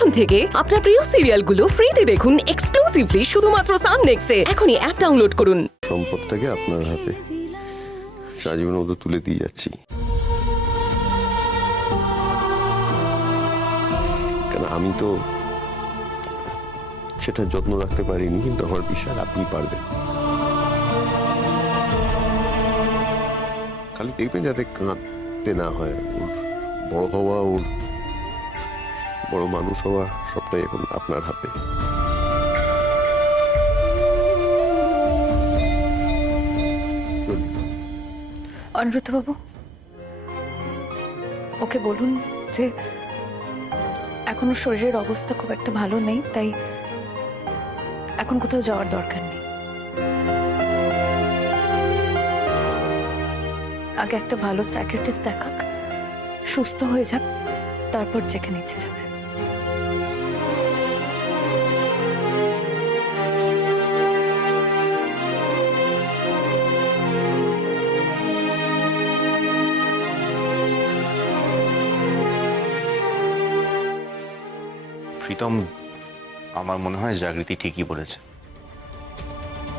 এখন থেকে আপনার প্রিয় সিরিয়ালগুলো ফ্রিতে দেখুন এক্সক্লুসিভলি শুধুমাত্র সান নেক্সটে। এখনই অ্যাপ ডাউনলোড করুন। সম্পদ থেকে আপনার হাতে সাজীবন মতো তুলে দিয়ে যাচ্ছি, কারণ আমি তো সেটা যত্ন রাখতে পারিনি, কিন্তু আমার বিশ্বাস আপনি পারবেন। খালি দেখবেন যাতে কাঁদতে না হয়। ওর বড় হওয়া, ওর বড় মানুষ হওয়া সবটাই এখন আপনার হাতে। অনিরুদ্ধবাবু, ওকে বলুন যে এখনো শরীরের অবস্থা খুব একটা ভালো নেই, তাই এখন কোথাও যাওয়ার দরকার নেই। আগে একটা ভালো সাইকিয়াট্রিস্ট দেখাক, সুস্থ হয়ে যাক, তারপর যেখানে ইচ্ছে যাবে। প্রীতম, আমার মনে হয় জাগৃতি ঠিকই বলেছে।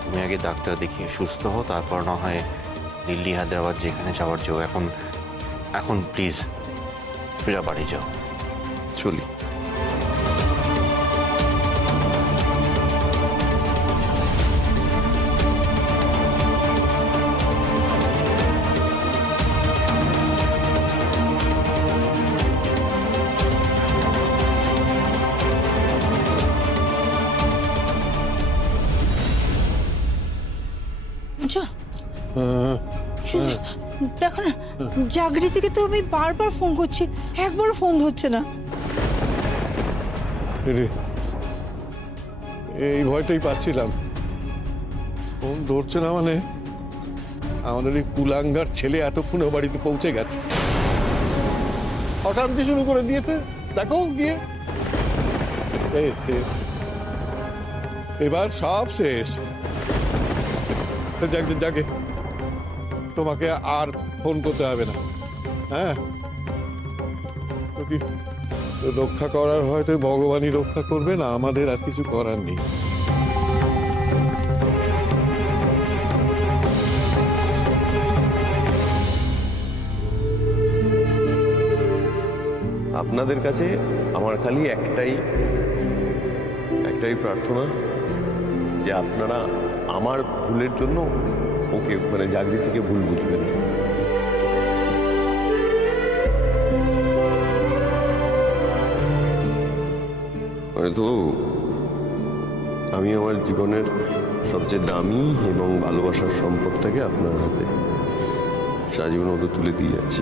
তুমি আগে ডাক্তার দেখিয়ে সুস্থ হও, তারপর না হয় দিল্লি, হায়দ্রাবাদ যেখানে যাওয়ার যাও। এখন প্লিজ ফিরা বাড়ি যাও। চলি। দেখো না, জাগৃতিকে তো আমি বারবার ফোন করছি, একবারও ফোন ধরছে না। এই ভয়টাই পাচ্ছিলাম, ফোন ধরছে না মানে আমাদের এই কুলাঙ্গার ছেলে এতক্ষণ বাড়িতে পৌঁছে গেছে, অশান্তি শুরু করে দিয়েছে। দেখো গিয়ে শেষ, এবার সব শেষ। যাকে তোমাকে আর ফোন করতে হবে না। হ্যাঁ, রক্ষা করার হয়তো ভগবানই রক্ষা করবে না, আমাদের আর কিছু করার নেই। আপনাদের কাছে আমার খালি একটাই প্রার্থনা, যে আপনারা আমার ভুলের জন্য ওকে, মানে জাগৃতিকে ভুল বুঝবেন না। তো আমি আমার জীবনের সবচেয়ে দামি এবং ভালোবাসার সম্পদটাকে আপনার হাতে সাজীবন মতো তুলে দিয়ে যাচ্ছি।